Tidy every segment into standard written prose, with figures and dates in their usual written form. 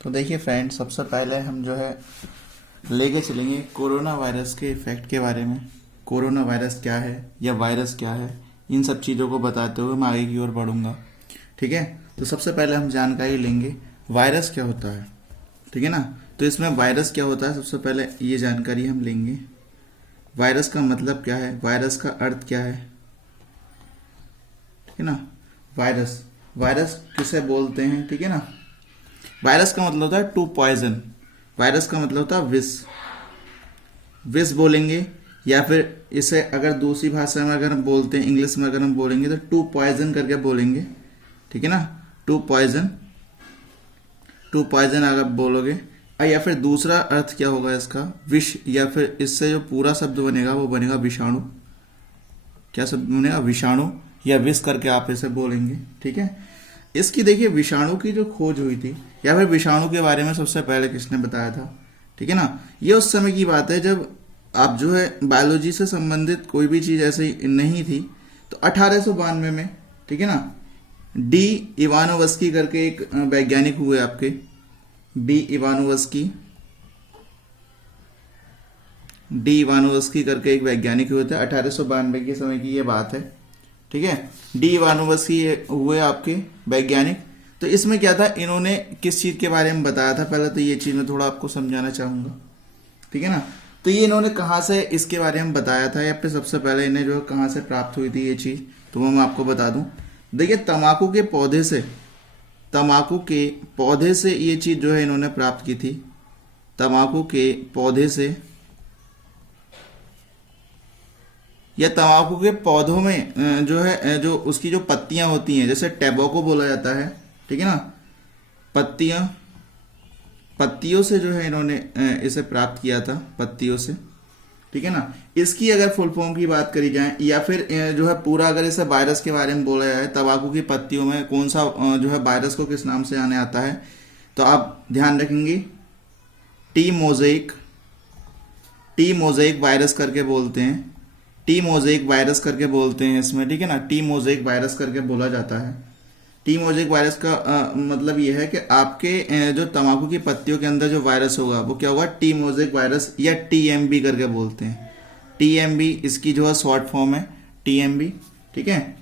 तो देखिए फ्रेंड, सबसे पहले हम जो है लेके चलेंगे कोरोना वायरस के इफेक्ट के बारे में। कोरोना वायरस क्या है या वायरस क्या है, इन सब चीज़ों को बताते हुए मैं आगे की ओर बढ़ूंगा। ठीक है, तो सबसे पहले हम जानकारी लेंगे वायरस क्या होता है। ठीक है ना, तो इसमें वायरस क्या होता है सबसे पहले ये जानकारी हम लेंगे। वायरस का मतलब क्या है, वायरस का अर्थ क्या है। ठीक है ना, वायरस वायरस किसे बोलते हैं। ठीक है ना, वायरस का मतलब होता है टू पॉइजन। वायरस का मतलब होता है विष। विष बोलेंगे, या फिर इसे अगर दूसरी भाषा में अगर हम बोलते हैं, इंग्लिश में अगर हम बोलेंगे तो टू पॉइजन करके बोलेंगे। ठीक है ना, टू पॉइजन। टू पॉइजन अगर बोलोगे, या फिर दूसरा अर्थ क्या होगा इसका, विष, या फिर इससे जो पूरा शब्द बनेगा वो बनेगा विषाणु। क्या शब्द बनेगा, विषाणु या विष करके आप इसे बोलेंगे। ठीक है, इसकी देखिए विषाणु की जो खोज हुई थी, या फिर विषाणु के बारे में सबसे पहले किसने बताया था। ठीक है ना, ये उस समय की बात है जब आप जो है बायोलॉजी से संबंधित कोई भी चीज ऐसी नहीं थी। तो 1892 में, ठीक है ना, डी इवानोवस्की करके एक वैज्ञानिक हुए आपके, डी इवानोवस्की करके एक वैज्ञानिक हुए थे। 1892 के समय की ये बात है। ठीक है, डी इवानोवस्की हुए आपके वैज्ञानिक। तो इसमें क्या था, इन्होंने किस चीज के बारे में बताया था, पहले तो ये चीज मैं थोड़ा आपको समझाना चाहूंगा। ठीक है ना, तो ये इन्होंने कहाँ से इसके बारे में बताया था, या फिर सबसे पहले इन्हें जो कहाँ से प्राप्त हुई थी ये चीज, तो वो मैं आपको बता दूं। देखिए, तंबाकू के पौधे से ये चीज जो है इन्होंने प्राप्त की थी। तंबाकू के पौधे से, या तंबाकू के पौधों में जो है जो उसकी जो पत्तियां होती हैं, जैसे टैबोको बोला जाता है। ठीक है ना, पत्तियों से जो है इन्होंने इसे प्राप्त किया था, पत्तियों से। ठीक है ना, इसकी अगर फुल फॉर्म की बात करी जाए, या फिर जो है पूरा अगर इसे वायरस के बारे में बोला जाए, तंबाकू की पत्तियों में कौन सा जो है वायरस को किस नाम से आने आता है, तो आप ध्यान रखेंगे टी मोज़ेक वायरस करके बोलते हैं। टी मोज़ेक वायरस करके बोलते हैं इसमें। ठीक है ना, टी मोज़ेक वायरस करके बोला जाता है। टी मोज़ेक वायरस का मतलब यह है कि आपके जो तंबाकू की पत्तियों के अंदर जो वायरस होगा वो क्या होगा, टी मोज़ेक वायरस, या टीएमबी करके बोलते हैं। टीएमबी इसकी जो है शॉर्ट फॉर्म है, टीएमबी। ठीक है,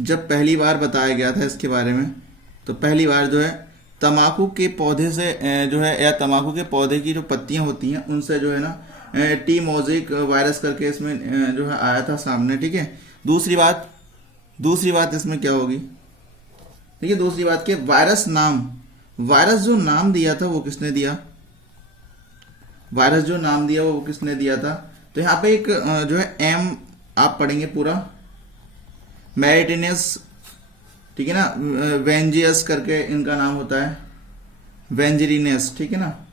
जब पहली बार बताया गया था इसके बारे में, तो पहली बार जो है तंबाकू के पौधे से जो है, या तंबाकू के पौधे की जो पत्तियां होती हैं उनसे जो है ना टी मोज़ेक वायरस करके इसमें जो है आया था सामने। ठीक है, दूसरी बात इसमें क्या होगी, देखिए दूसरी बात के वायरस जो नाम दिया था वो किसने दिया, तो यहाँ पे एक जो है एम आप पढ़ेंगे पूरा, मैरिटिनियस। ठीक है ना, वेंजियस करके इनका नाम होता है, वेंजरिनियस। ठीक है ना,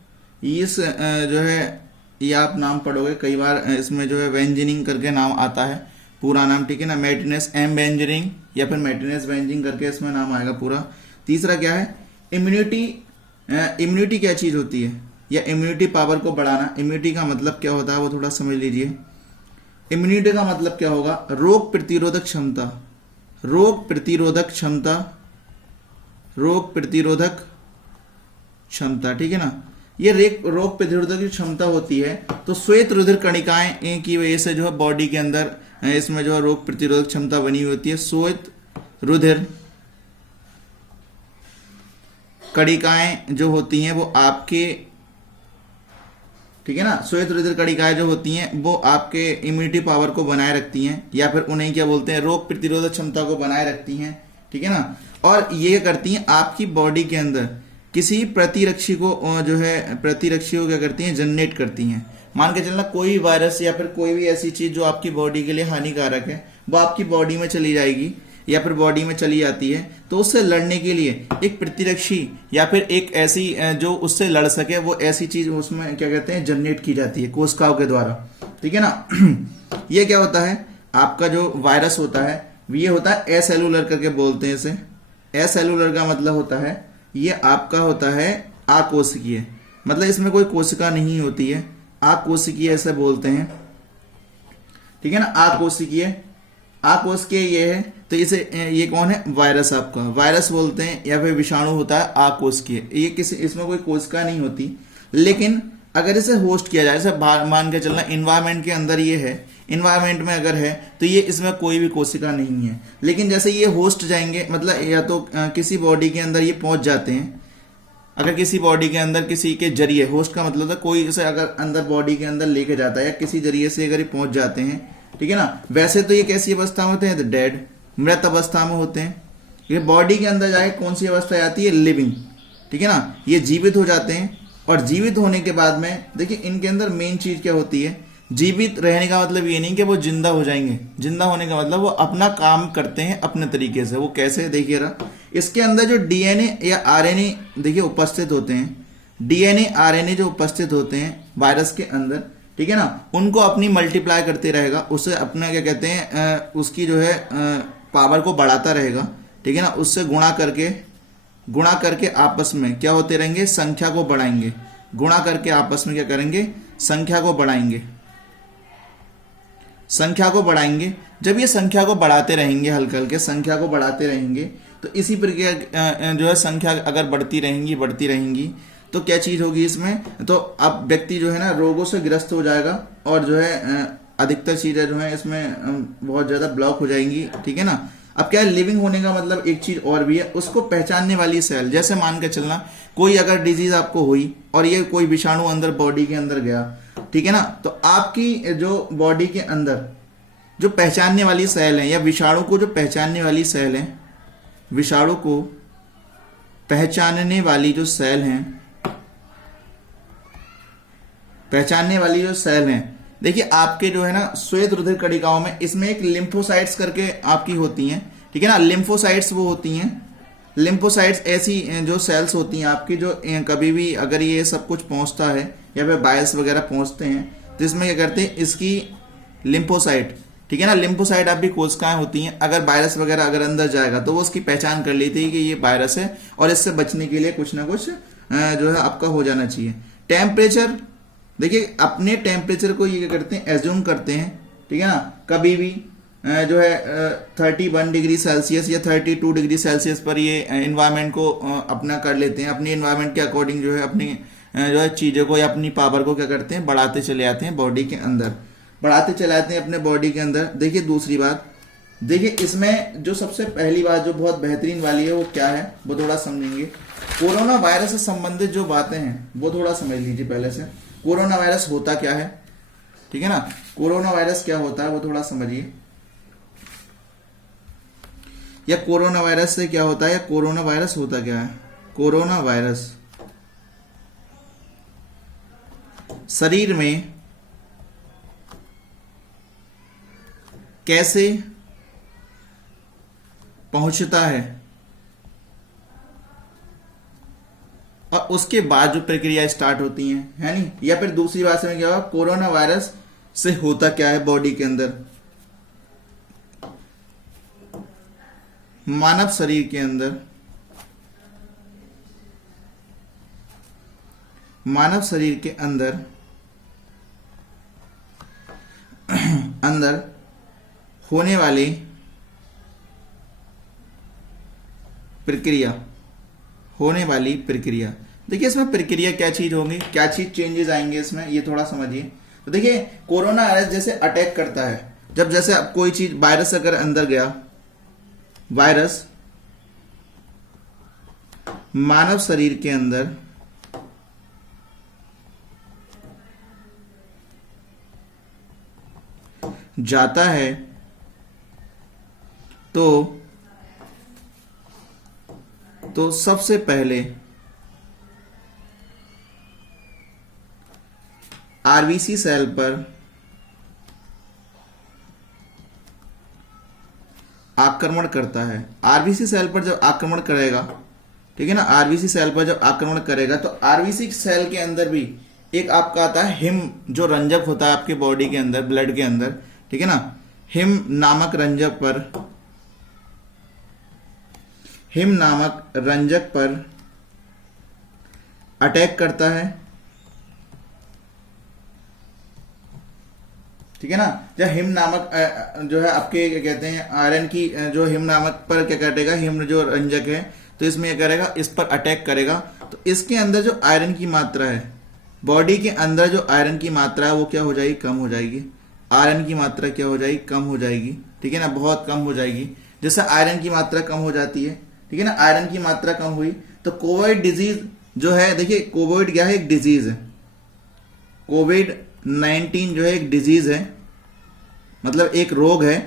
इस जो है ये आप नाम पढ़ोगे कई बार, इसमें जो है वेंजनिंग करके नाम आता है पूरा नाम। ठीक है ना, मेटिनस एम वेंजरिंग या फिर मेटिनस वेंजिंग करके इसमें नाम आएगा पूरा। तीसरा क्या है, इम्यूनिटी क्या चीज होती है, या इम्यूनिटी पावर को बढ़ाना। इम्यूनिटी का मतलब क्या होता है वो थोड़ा समझ लीजिए। इम्यूनिटी का मतलब क्या होगा, रोग प्रतिरोधक क्षमता। ठीक है ना, ये रोग प्रतिरोधक क्षमता होती है। तो श्वेत रुधिर कणिकाएं की वजह से जो है बॉडी के अंदर इसमें जो है रोग प्रतिरोधक क्षमता बनी हुई होती है। श्वेत रुधिर कणिकाएं जो होती हैं वो आपके, ठीक है ना, श्वेत रुधिर कणिकाएं जो होती हैं वो आपके इम्यूनिटी पावर को बनाए रखती हैं, या फिर उन्हें क्या बोलते हैं, रोग प्रतिरोधक क्षमता को बनाए रखती हैं। ठीक है ना, और ये करती हैं आपकी बॉडी के अंदर किसी प्रतिरक्षी को क्या करती हैं, जनरेट करती हैं। मान के चलना कोई वायरस या फिर कोई भी ऐसी चीज जो आपकी बॉडी के लिए हानिकारक है वो आपकी बॉडी में चली जाएगी या फिर बॉडी में चली जाती है, तो उससे लड़ने के लिए एक प्रतिरक्षी या फिर एक ऐसी जो उससे लड़ सके वो ऐसी चीज उसमें क्या कहते हैं, जनरेट की जाती है कोशिकाओं के द्वारा। ठीक है ना, ये क्या होता है, आपका जो वायरस होता है ये होता है एसेलुलर करके बोलते हैं इसे। एसेलुलर का मतलब होता है ये आपका होता है आकोशिकीय, मतलब इसमें कोई कोशिका नहीं होती है, आकोशिकीय ऐसे बोलते हैं। ठीक है ना, आकोशिकीय। आकोशिकीय ये है, तो इसे ये कौन है, वायरस आपका, वायरस बोलते हैं, या फिर विषाणु होता है आकोशिकीय। ये किसी, इसमें कोई कोशिका नहीं होती, लेकिन अगर इसे होस्ट किया जाए, जैसे मान के चलना इन्वायरमेंट के अंदर ये है, इन्वायरमेंट में अगर है तो ये इसमें कोई भी कोशिका नहीं है, लेकिन जैसे ये होस्ट जाएंगे, मतलब या तो किसी बॉडी के अंदर ये पहुंच जाते हैं, अगर किसी बॉडी के अंदर किसी के जरिए, होस्ट का मतलब था कोई इसे अगर अंदर बॉडी के अंदर लेके जाता है, या किसी जरिए से अगर ये पहुंच जाते हैं, ठीक है ना, वैसे तो ये कैसी अवस्था में होते हैं, तो डेड, मृत अवस्था में होते हैं। ये बॉडी के अंदर जाके कौन सी अवस्था आती है, लिविंग, ठीक है ना, ये जीवित हो जाते हैं। और जीवित होने के बाद में देखिए इनके अंदर मेन चीज क्या होती है, जीवित रहने का मतलब ये नहीं कि वो जिंदा हो जाएंगे, जिंदा होने का मतलब वो अपना काम करते हैं अपने तरीके से। वो कैसे, देखिए रहा, इसके अंदर जो डीएनए या आरएनए देखिए उपस्थित होते हैं, डीएनए आरएनए जो उपस्थित होते हैं वायरस के अंदर, ठीक है ना, उनको अपनी मल्टीप्लाई करते रहेगा, उसे अपना क्या कहते हैं उसकी जो है पावर को बढ़ाता रहेगा, ठीक है ना, उससे गुणा करके आपस में क्या होते रहेंगे, संख्या को बढ़ाएंगे, गुणा करके आपस में क्या करेंगे, संख्या को बढ़ाएंगे, संख्या को बढ़ाएंगे। जब ये संख्या को बढ़ाते रहेंगे, हल्के हल्के संख्या को बढ़ाते रहेंगे, तो इसी प्रक्रिया जो है संख्या अगर बढ़ती रहेंगी तो क्या चीज होगी इसमें, तो अब व्यक्ति जो है ना रोगों से ग्रस्त हो जाएगा, और जो है अधिकतर चीजें जो है इसमें बहुत ज्यादा ब्लॉक हो जाएंगी, ठीक है ना। अब क्या है, लिविंग होने का मतलब एक चीज और भी है, उसको पहचानने वाली सेल, जैसे मान के चलना कोई अगर डिजीज आपको हुई और ये कोई विषाणु अंदर बॉडी के अंदर गया, ठीक है ना, तो आपकी जो बॉडी के अंदर जो पहचानने वाली सेल है, या विषाणु को जो पहचानने वाली सेल है, विषाणु को पहचानने वाली जो सेल है, पहचानने वाली जो सेल है, देखिए आपके जो है ना श्वेत रुधिर कणिकाओं में, इसमें एक लिम्फोसाइट्स करके आपकी होती हैं, ठीक है ना। लिम्फोसाइट्स वो होती हैं, लिम्फोसाइट्स ऐसी जो सेल्स होती हैं आपकी, जो कभी भी अगर ये सब कुछ पहुंचता है या फिर वायरस वगैरह पहुंचते हैं, तो इसमें क्या करते हैं, इसकी लिम्फोसाइट, ठीक है ना, लिम्फोसाइट आपकी कोशिकाएं होती हैं, अगर वायरस वगैरह अगर अंदर जाएगा तो वो उसकी पहचान कर लेती है कि ये वायरस है, और इससे बचने के लिए कुछ ना कुछ जो है आपका हो जाना चाहिए। टेम्परेचर, देखिए अपने टेम्परेचर को ये क्या करते हैं, एज्यूम करते हैं, ठीक है ना, कभी भी जो है 31 डिग्री सेल्सियस या 32 डिग्री सेल्सियस पर ये इन्वायरमेंट को अपना कर लेते हैं, अपनी इन्वायरमेंट के अकॉर्डिंग जो है अपनी जो है चीज़ों को या अपनी पावर को क्या करते हैं, बढ़ाते चले आते हैं बॉडी के अंदर, बढ़ाते चले आते हैं अपने बॉडी के अंदर। देखिए दूसरी बात, देखिए इसमें जो सबसे पहली बात जो बहुत बेहतरीन वाली है वो क्या है, वो थोड़ा समझेंगे। कोरोना वायरस से संबंधित जो बातें हैं वो थोड़ा समझ लीजिए पहले से। कोरोना वायरस होता क्या है, ठीक है ना, कोरोना वायरस क्या होता है वो थोड़ा समझिए, या कोरोना वायरस से क्या होता है, या कोरोना वायरस होता क्या है। कोरोना वायरस शरीर में कैसे पहुंचता है, और उसके बाद जो प्रक्रिया स्टार्ट होती है नहीं, या फिर दूसरी बात में क्या होगा, कोरोना वायरस से होता क्या है बॉडी के अंदर, मानव शरीर के अंदर, मानव शरीर के अंदर अंदर होने वाली प्रक्रिया, होने वाली प्रक्रिया। देखिए इसमें प्रक्रिया क्या चीज होगी, क्या चीज चेंजेस आएंगे इसमें, ये थोड़ा समझिए। तो देखिए कोरोना वायरस जैसे अटैक करता है, जब जैसे अब कोई चीज वायरस अगर अंदर गया, वायरस मानव शरीर के अंदर जाता है तो सबसे पहले आरबीसी सेल पर आक्रमण करता है। आरबीसी सेल पर जब आक्रमण करेगा, ठीक है ना, आरबीसी सेल पर जब आक्रमण करेगा तो आरबीसी सेल के अंदर भी एक आपका आता है हिम, जो रंजक होता है आपके बॉडी के अंदर, ब्लड के अंदर, ठीक है ना, हिम नामक रंजक पर अटैक करता है, ठीक है ना। जब हिम नामक जो है आपके क्या कहते हैं आयरन की जो हिम नामक पर क्या करेगा, हिम जो रंजक है तो इसमें क्या करेगा, इस पर अटैक करेगा, तो इसके अंदर जो आयरन की मात्रा है, बॉडी के अंदर जो आयरन की मात्रा है वो क्या हो जाएगी, कम हो जाएगी। आयरन की मात्रा क्या हो जाएगी, कम हो जाएगी, ठीक है ना, बहुत कम हो जाएगी। जैसे आयरन की मात्रा कम हो जाती है, ठीक है ना, आयरन की मात्रा कम हुई तो कोविड डिजीज जो है, देखिए कोविड क्या है, एक डिजीज है। कोविड-19 जो है एक डिजीज है, मतलब एक रोग है।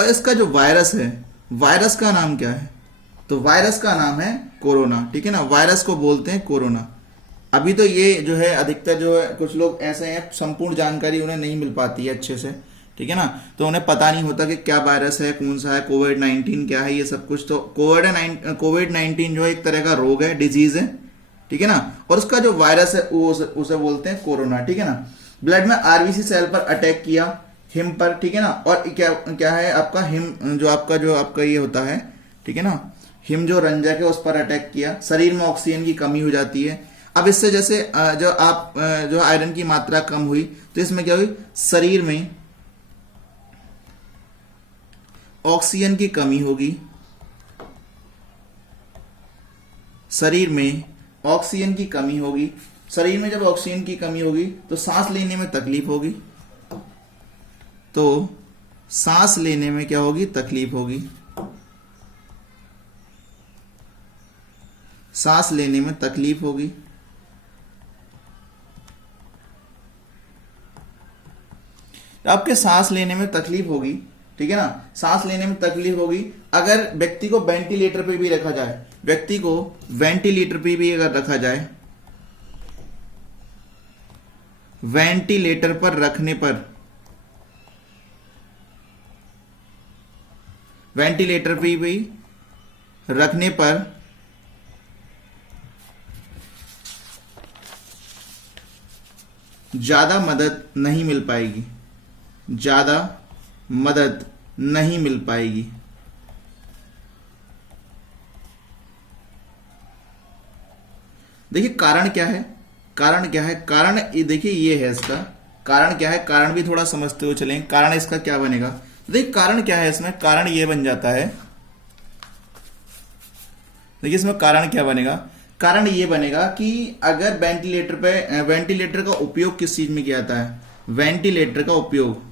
और इसका जो वायरस है, वायरस का नाम क्या है, तो वायरस का नाम है कोरोना, ठीक है ना, वायरस को बोलते हैं कोरोना। अभी तो ये जो है अधिकतर जो है कुछ लोग ऐसे हैं संपूर्ण जानकारी उन्हें नहीं मिल पाती है अच्छे से, ठीक है ना, तो उन्हें पता नहीं होता कि क्या वायरस है, कौन सा है, कोविड-19 क्या है, ये सब कुछ। तो कोविड-19 जो है एक तरह का रोग है, डिजीज है, ठीक है ना, और उसका जो वायरस है वो उसे बोलते हैं कोरोना, ठीक है ना। ब्लड में आरबीसी सेल पर अटैक किया, हिम पर, ठीक है ना, और क्या क्या है आपका हिम जो आपका ये होता है, ठीक है ना, हिम जो रंजक है उस पर अटैक किया, शरीर में ऑक्सीजन की कमी हो जाती है। अब इससे जैसे जो आयरन की मात्रा कम हुई तो इसमें क्या हुई, शरीर में ऑक्सीजन की कमी होगी, शरीर में ऑक्सीजन की कमी होगी। शरीर में जब ऑक्सीजन की कमी होगी तो सांस लेने में तकलीफ होगी, तो सांस लेने में क्या होगी, तकलीफ होगी, सांस लेने में तकलीफ होगी। आपके सांस लेने में तकलीफ होगी, ठीक है ना, सांस लेने में तकलीफ होगी। अगर व्यक्ति को वेंटिलेटर पे भी रखा जाए, व्यक्ति को वेंटिलेटर पे भी अगर रखा जाए, वेंटिलेटर पर रखने पर, वेंटिलेटर पे भी रखने पर ज्यादा मदद नहीं मिल पाएगी, ज्यादा मदद नहीं मिल पाएगी। देखिए कारण क्या है, कारण क्या है, कारण देखिए ये है इसका कारण क्या है, कारण भी थोड़ा समझते हुए चलें। कारण इसका क्या बनेगा, देखिए कारण क्या है इसमें, कारण ये बन जाता है, देखिए इसमें कारण क्या बनेगा, कारण ये बनेगा कि अगर वेंटिलेटर का उपयोग किस चीज में किया जाता है, वेंटिलेटर का उपयोग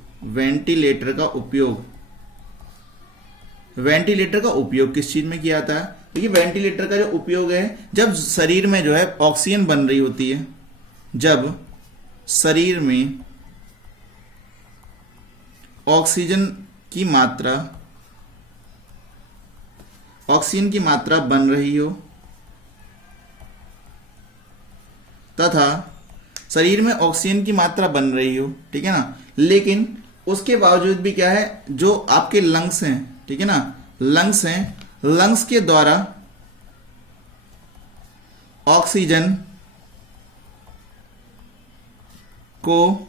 किस चीज में किया जाता है। देखिए वेंटिलेटर का जो उपयोग है, जब शरीर में जो है ऑक्सीजन बन रही होती है, जब शरीर में ऑक्सीजन की मात्रा बन रही हो तथा शरीर में ऑक्सीजन की मात्रा बन रही हो, ठीक है ना, लेकिन उसके बावजूद भी क्या है, जो आपके लंग्स हैं, ठीक है ना, लंग्स हैं, लंग्स के द्वारा ऑक्सीजन को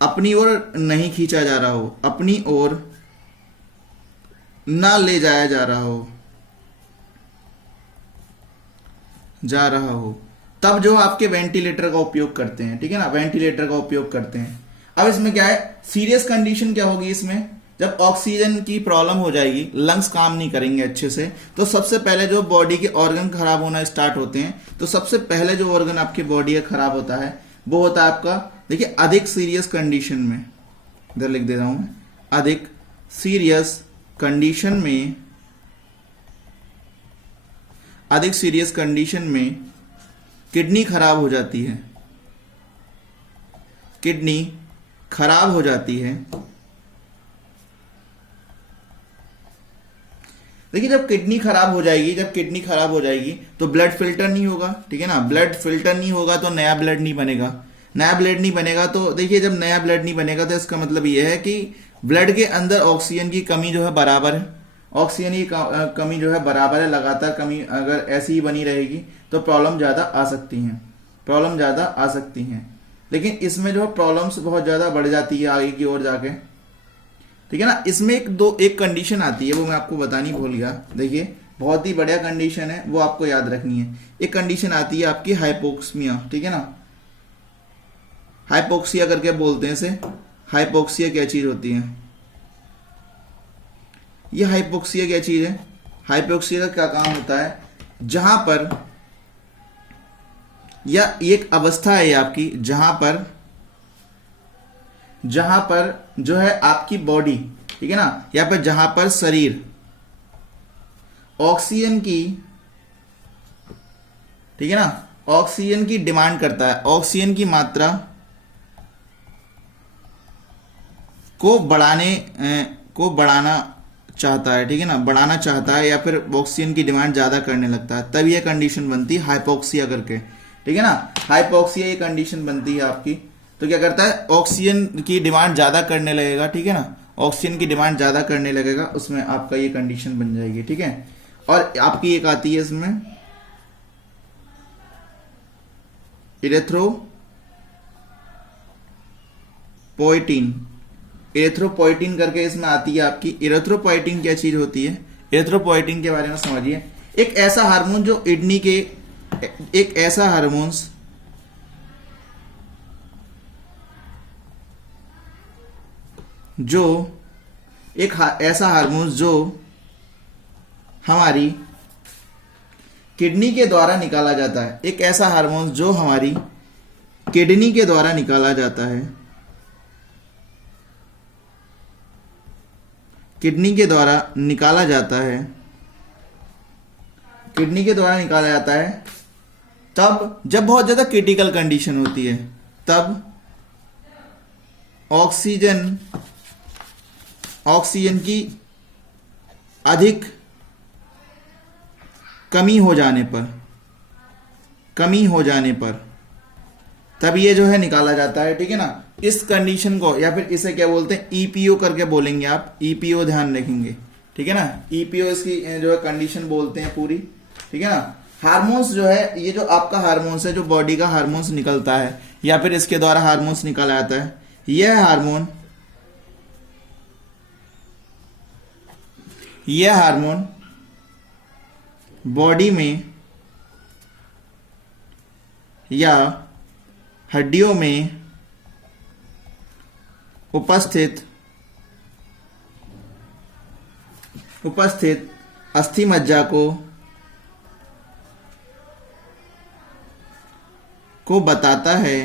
अपनी ओर नहीं खींचा जा रहा हो, अपनी ओर ना ले जाया जा रहा हो, तब जो आपके वेंटिलेटर का उपयोग करते हैं, ठीक है ना, वेंटिलेटर का उपयोग करते हैं। अब इसमें क्या है, सीरियस कंडीशन क्या होगी इसमें, जब ऑक्सीजन की प्रॉब्लम हो जाएगी, लंग्स काम नहीं करेंगे अच्छे से, तो सबसे पहले जो बॉडी के ऑर्गन खराब होना स्टार्ट होते हैं। तो सबसे पहले जो ऑर्गन आपकी बॉडी का खराब होता है वो होता है आपका, देखिए अधिक सीरियस कंडीशन में, इधर लिख दे रहा हूं, अधिक सीरियस कंडीशन में किडनी खराब हो जाती है, किडनी खराब हो जाती है। देखिए जब किडनी खराब हो जाएगी तो ब्लड फिल्टर नहीं होगा, ठीक है ना, ब्लड फिल्टर नहीं होगा तो नया ब्लड नहीं बनेगा, तो देखिए जब नया ब्लड नहीं बनेगा तो इसका मतलब यह है कि ब्लड के अंदर ऑक्सीजन की कमी जो है बराबर है, ऑक्सीजन की कमी जो है बराबर है, लगातार कमी अगर ऐसी ही बनी रहेगी तो प्रॉब्लम ज्यादा आ सकती हैं, लेकिन इसमें जो प्रॉब्लम्स बहुत ज्यादा बढ़ जाती है आगे की ओर जाके, ठीक है ना। इसमें एक कंडीशन आती है, वो मैं आपको बतानी भूल गया, देखिए बहुत ही बढ़िया कंडीशन है, वो आपको याद रखनी है। एक कंडीशन आती है आपकी हाइपोक्सिया, ठीक है ना, हाइपोक्सिया करके बोलते हैं इसे, हाइपोक्सिया क्या चीज होती है? ये हाइपोक्सिया क्या चीज है? हाइपोक्सिया का क्या काम होता है? जहां पर, या एक अवस्था है आपकी जहां पर जो है आपकी बॉडी, ठीक है ना, या पर जहां पर शरीर ऑक्सीजन की, ठीक है ना, ऑक्सीजन की डिमांड करता है, ऑक्सीजन की मात्रा को बढ़ाना चाहता है, ठीक है ना, बढ़ाना चाहता है, या फिर ऑक्सीजन की डिमांड ज्यादा करने लगता है, तब यह कंडीशन बनती है हाइपोक्सिया करके, ठीक है ना। हाइपोक्सिया ये कंडीशन बनती है आपकी, तो क्या करता है, ऑक्सीजन की डिमांड ज्यादा करने लगेगा, ठीक है ना, ऑक्सीजन की डिमांड ज्यादा करने लगेगा, उसमें आपका ये कंडीशन बन जाएगी, ठीक है। और आपकी एक आती है इसमें इरेथ्रोपोइटिन करके इसमें आती है आपकी। इरेथ्रोपोइटिन क्या चीज होती है? इरेथ्रोपोइटिन के बारे में समझिए। एक ऐसा हार्मोन जो किडनी के, एक ऐसा हार्मोन्स जो ऐसा हार्मोन जो हमारी किडनी के द्वारा निकाला जाता है, एक ऐसा हार्मोन जो हमारी किडनी के द्वारा निकाला जाता है, किडनी के द्वारा निकाला जाता है, किडनी के द्वारा निकाला जाता है, तब जब बहुत ज्यादा क्रिटिकल कंडीशन होती है, तब ऑक्सीजन की अधिक कमी हो जाने पर तब ये जो है निकाला जाता है, ठीक है ना। इस कंडीशन को, या फिर इसे क्या बोलते हैं, ईपीओ करके बोलेंगे आप, ईपीओ ध्यान रखेंगे, ठीक है ना। ईपीओ इसकी जो है कंडीशन बोलते हैं पूरी, ठीक है ना। हार्मोन्स जो है, ये जो आपका हार्मोन्स है, जो बॉडी का हार्मोन्स निकलता है, या फिर इसके द्वारा हार्मोन्स निकाला जाता है, यह हार्मोन बॉडी में या हड्डियों में उपस्थित अस्थि मज्जा को बताता है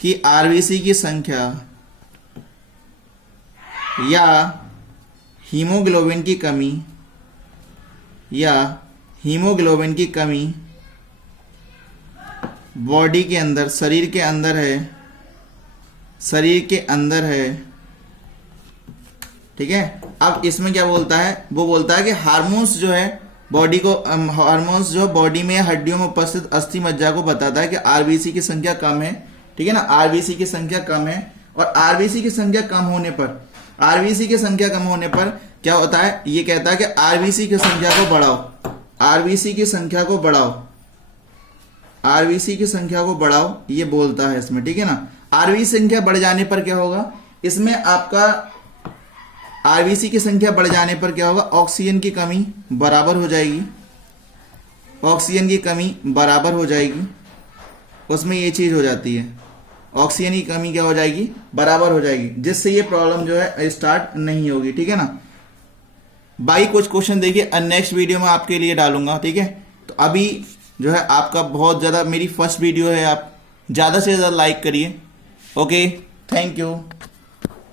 कि आरबीसी की संख्या या हीमोग्लोबिन की कमी बॉडी के अंदर, शरीर के अंदर है, ठीक है। अब इसमें क्या बोलता है, वो बोलता है कि हार्मोन्स जो है बॉडी को, हार्मोन्स जो बॉडी में हड्डियों में उपस्थित अस्थि मज्जा को बताता है कि आरबीसी की संख्या कम है, ठीक है ना, आरबीसी की संख्या कम है। और आरबीसी की संख्या कम होने पर क्या होता है, ये कहता है कि आरबीसी की संख्या को बढ़ाओ, ये बोलता है इसमें, ठीक है ना। आरबीसी संख्या बढ़ जाने पर क्या होगा, इसमें आपका आरबीसी की संख्या बढ़ जाने पर क्या होगा, ऑक्सीजन की कमी बराबर हो जाएगी, उसमें ये चीज हो जाती है, ऑक्सीजन की कमी क्या हो जाएगी, बराबर हो जाएगी, जिससे ये प्रॉब्लम जो है स्टार्ट नहीं होगी, ठीक है ना। बाई कुछ क्वेश्चन देखिए, नेक्स्ट वीडियो में आपके लिए डालूंगा, ठीक है। तो अभी जो है आपका बहुत ज़्यादा, मेरी फर्स्ट वीडियो है, आप ज़्यादा से ज़्यादा लाइक करिए। Okay, thank you.